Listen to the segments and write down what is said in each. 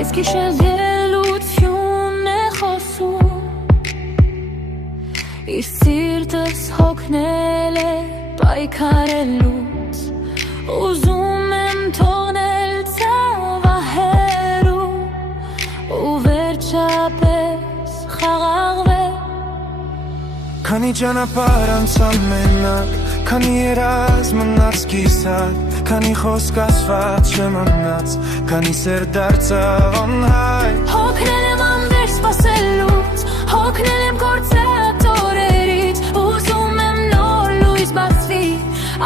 Այս գիշերելություն է խոսում Իր սիրտս հոգնել է պայքարելուց Ուզում եմ թողնել ցավահերու Ու վերջապես խաղաղվել Քանի ճանապարհ անցան մենակ Քանի երազ մնաց կիսատ Քանի խոսք ասված չմնաց Քանի սեր դարձավ անհայտ Հոգնել եմ անվեր սպասելուց Հոգնել եմ գործած օրերից Ուզում եմ նոր լույս բացվի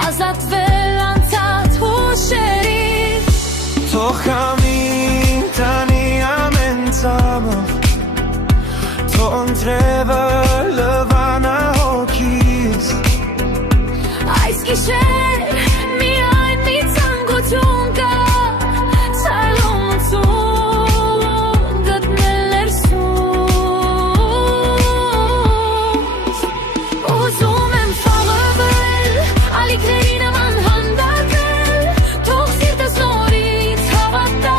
Ազատվել անցած հուշերից Թող համին տանի ամեն ծամը Թող ընտրևը լվանա հոգիս Այս գիշեր միայն մի ցանկություն կա Ցայլունություն գտնել ներսուս Ուզում եմ խաղավել ալիքների նման հանդարտվել Թող սիրտս նորից հավատա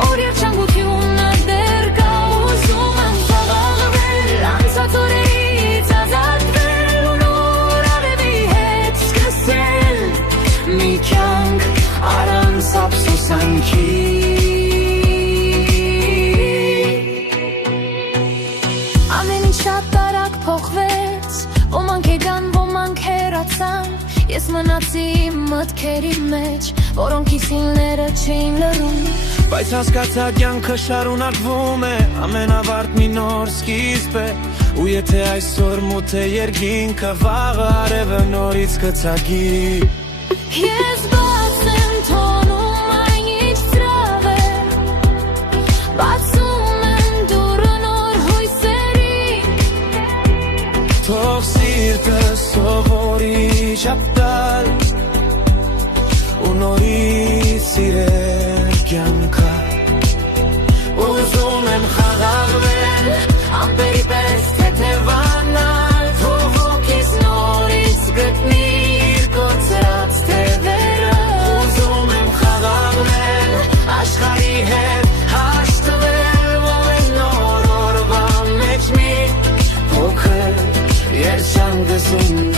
Որ երջանկությունը դեռ կա Ուզում եմ խաղավել անցած օրերից ազատվել ու նոր արևի հետ սկսել Մի կյանք առանց ափսոսանքի Ամեն ինչ շատ արագ փոխվեց Ոմանք եկան, ոմանք հեռացան Ես մնացի իմ մտքերի մեջ Որոնք իսինները չէին լռում Բայց հասկացա կյանքը շարունակվում է Ամենավարդ մի նոր սկիզբ է Ու եթե այսօր մութ է երկինքը Վաղը արևը նորից կծագի Ես բաց եմ թողնում այն ինչ ծրավ է Բացում եմ դուռը նոր հույսերի Թող սիրտը սովորի շապտալ Ու նորից սիրել կյանքը Ուզում եմ խաղաղվել Ամպերի պես թեթևանալ Թող հոգիս նորից գտնի իր կոծրած թևերը Ուզում եմ խաղաղվել Աշխարհի հետ հաշտվել Որ նոր օրվա մեջ մի փոքր երջանք գսում